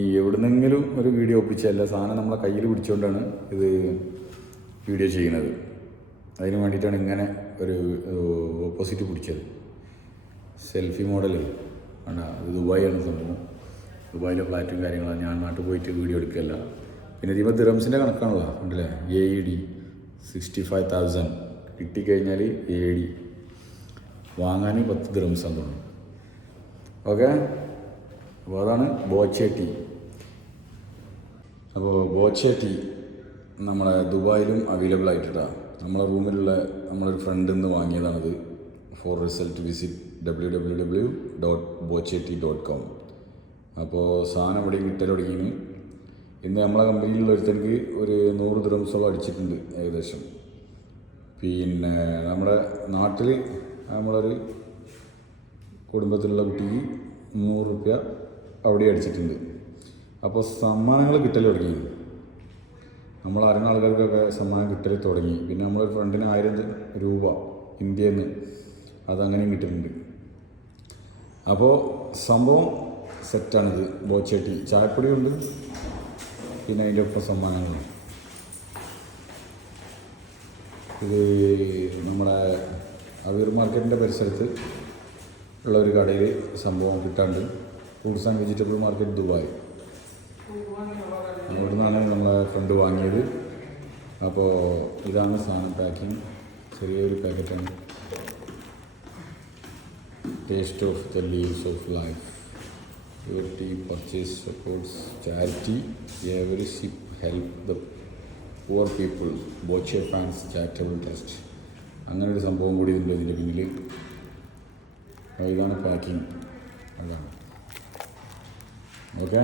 ഈ എവിടുന്നെങ്കിലും ഒരു വീഡിയോ ഒപ്പിച്ചല്ല, സാധനം നമ്മളെ കയ്യിൽ പിടിച്ചുകൊണ്ടാണ് ഇത് വീഡിയോ ചെയ്യുന്നത്. അതിന് വേണ്ടിയിട്ടാണ് ഇങ്ങനെ ഒരു ഓപ്പോസിറ്റ് പിടിച്ചത്. സെൽഫി മോഡൽ ആണ്. അത് ദുബായിയാണ് സംഭവം. ദുബായിലെ ഫ്ലാറ്റും കാര്യങ്ങളാണ്. ഞാൻ നാട്ടിൽ പോയിട്ട് വീഡിയോ എടുക്കുകയല്ല. പിന്നെ ഇതിപ്പോൾ ദിറംസിൻ്റെ കണക്കാണല്ലോ, ഉണ്ടല്ലേ. AED 65,000 കിട്ടിക്കഴിഞ്ഞാൽ AED വാങ്ങാൻ 10 ദിറംസാന്ന് തോന്നുന്നു. ഓക്കെ, അപ്പോൾ അതാണ് ബോച്ചെ ടീ. അപ്പോൾ ബോച്ചെ ടീ നമ്മളെ ദുബായിലും അവൈലബിൾ ആയിട്ടാണ്. നമ്മളെ റൂമിലുള്ള നമ്മളൊരു ഫ്രണ്ടിൽ നിന്ന് വാങ്ങിയതാണത്. Four result visit www.bochetea.com. അപ്പോൾ സാധനം ഇവിടെ കിട്ടൽ തുടങ്ങിയാണ്. ഇന്ന് നമ്മളെ കമ്പനിയിലുള്ള ഒരുത്തർക്ക് ഒരു 100 ദിറംസോളം അടിച്ചിട്ടുണ്ട് ഏകദേശം. പിന്നെ നമ്മുടെ നാട്ടിൽ നമ്മളൊരു കുടുംബത്തിലുള്ള കുട്ടിക്ക് 100 രൂപ അവിടെ അടിച്ചിട്ടുണ്ട്. അപ്പോൾ സമ്മാനങ്ങൾ കിട്ടൽ തുടങ്ങി. നമ്മൾ അറിയുന്ന ആൾക്കാർക്കൊക്കെ സമ്മാനം കിട്ടൽ തുടങ്ങി. പിന്നെ നമ്മളൊരു ഫ്രണ്ടിന് 1000 രൂപ ഇന്ത്യയിൽ നിന്ന് അതങ്ങനെയും കിട്ടുന്നുണ്ട്. അപ്പോൾ സംഭവം സെറ്റാണിത്. ബോച്ചെ ടീ ചായപ്പൊടിയുണ്ട്, പിന്നെ അതിൻ്റെ ഒപ്പം സമ്മാനങ്ങളുണ്ട്. ഇത് നമ്മുടെ അവീർ മാർക്കറ്റിൻ്റെ പരിസരത്ത് ഉള്ള ഒരു കടയിൽ സംഭവം കിട്ടാണ്ട്. Fruits and vegetable market Dubai. അവിടെ നിന്നാണ് നമ്മളെ ഫ്രണ്ട് വാങ്ങിയത്. അപ്പോൾ ഇതാണ് സാധനം. പാക്കിങ് ചെറിയൊരു പാക്കറ്റാണ്. Taste of the leaves of life. Your tea purchase supports charity. Every sip help the poor people. Boche fans charitable trust. അങ്ങനെ ഒരു സംഭവം കൂടി ഉണ്ട് ഇതിൻ്റെ പിന്നിൽ. ഇതാണ് പാക്കിങ്. അതാണ്. ഓക്കെ.